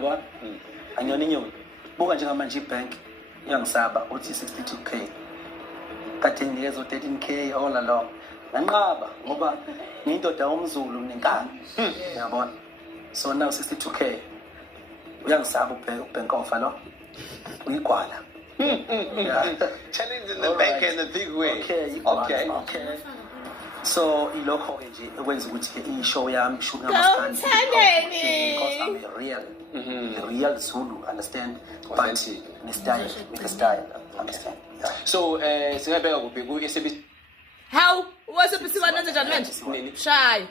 uyabona anyona inyoni buka njengamanje ibank iyangisaba uthi 62k kade nginikeza 13k all along nganqaba ngoba ngiyindoda yomzulu nenkani uyabona so now 62k uyangisaba ubank offer lo uyigwala challenging the bank in a big way. Okay. So ilokho ke nje ekwenza ukuthi ke ishow yami ishuka Ngomthandeni. because I'm a real Zulu, understand? But with the style, understand? Yeah. So singabheka kuphi ku SABC How was it besiwa nanze njani manje? Shy.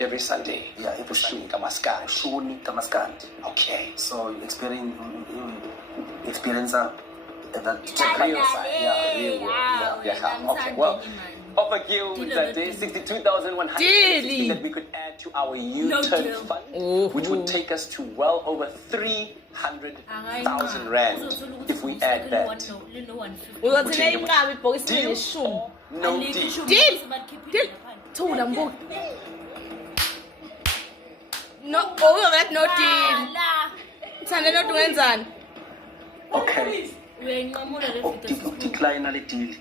Every Sunday. Yeah, every Shuni Sunday. kamaskandi. Shuni kamaskandi. Okay. So you experience that Real side. Yeah. Okay. Well, offer you today 62,160 that we could add to our U-turn fund, which would take us to well over 300,000 rand if we add that. Uyothina inqaba ibhokisi leshumi. No deal. Deal. Thula mbuka. No, uyovela no deal. Mthande lo wenzani? Okay. Uyanqamula le video. Decline le deal.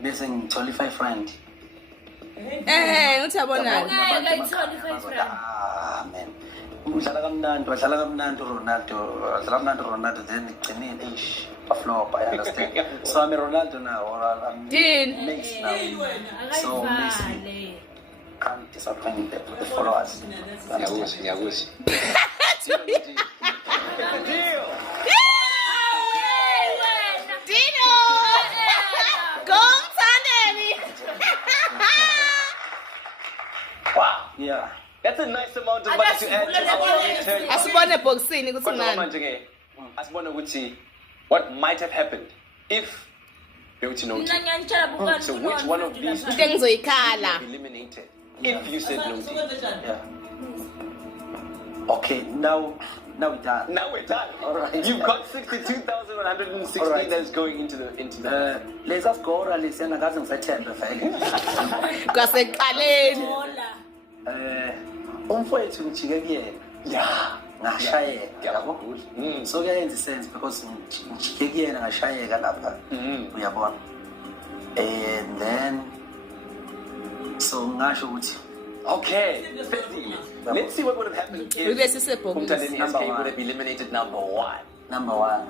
Bese ngithola 5 rand. Uthi yabona. Man. Udlala kamnandi Ronaldo then igcinile eish baflop, I understand. So I'm a Ronaldo now or I'm Messi now. So Messi can't disappoint the followers. Yakuzi. Deal. Dino! Wow. Yeah. That's a nice amount of money to add to our return. Asibone ebhokisini ukuthi Kodwa ngani. manje ke asibone ukuthi what might have happened if Beauty no deal. So which one of these two Into engizoyikhala. be eliminated if you said no deal? Yeah. Okay, now we're done. Now we're done. All right. You've got 62,160 All right. that's going into the Leza score lesiyana kaze ngisathembe vele. Kwasekuqaleni. Umfowethu ngijike kuyena. yeah. Ngashayeka yabo. Mm. So kuyenza sense because ngijike kuyena ngashayeka lapha. Uyabona. And then so ngasho ukuthi Okay. Let's see what would have happened if Ube sisebhokisi. Umthandeni Number SK one. would have eliminated number one. number 1.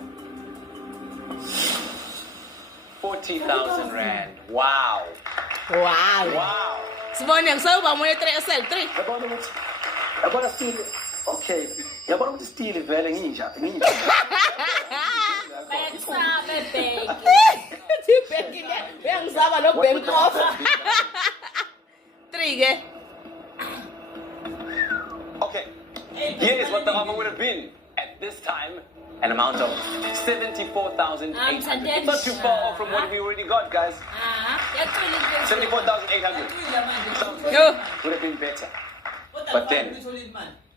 40,000 rand. Wow. Wow. Wow. Sibone ngisoba moya 3 SL3. Yabona still okay. Yabona ukuthi still vele nginja. Bayakusabe bheki. Sibhekile. Uyangizaba lo bank off. 3 ke. Okay. Here is what the offer would have been at this time. An amount of 74,800. It's not too far off from what we already got, guys. 74,800. Yo. Would have been better. But then,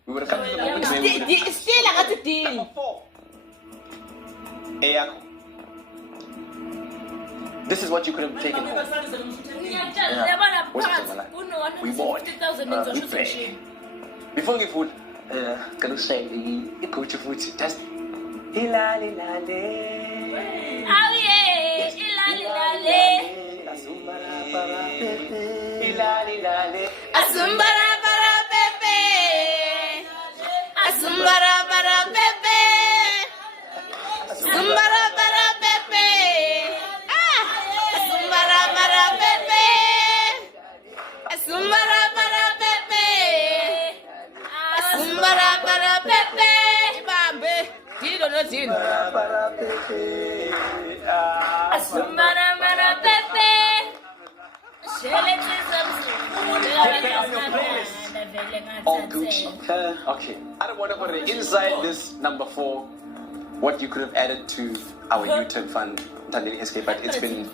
we would have come to the moment where we would have... Still akathi deal. Number 4. Eyakho. This is what you could have taken home. We bought. We played. Before you food, can you say the coach of food? Just hilali lale. Oh yeah, ilali lale. Hilali lale. Asumbara bara pepe. Asumbara bara pepe. Asumbara bara pepe. Asumbara bara pepe. Asumbara bara pepe. Asumbara bara pepe. Ibambe. Dilo no dilo. Asumbara bara pepe. All Gucci. Okay. I don't want to put it inside this number 4. What you could have added to our U-turn fund, Tandini SK, but it's been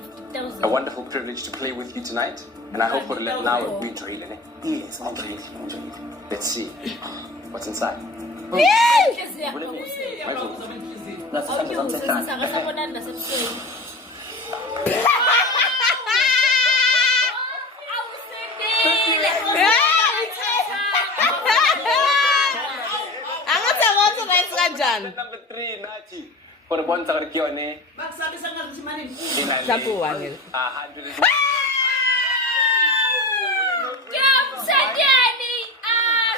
a wonderful privilege to play with you tonight, and I hope for now we enjoy it. Yes, enjoy it. Let's see what's inside. nice kanjani? Number 3 nathi. For the bonds are kione. Sample one. 100. Msendeni.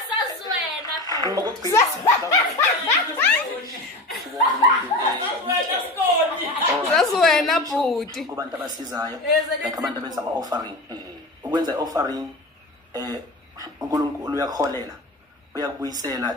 Sazwena. Sasiwena bhuti. kubantu abasizayo like abantu abenza ama-offering ukwenza i-offering uNkulunkulu uyakholela uyakubuyisela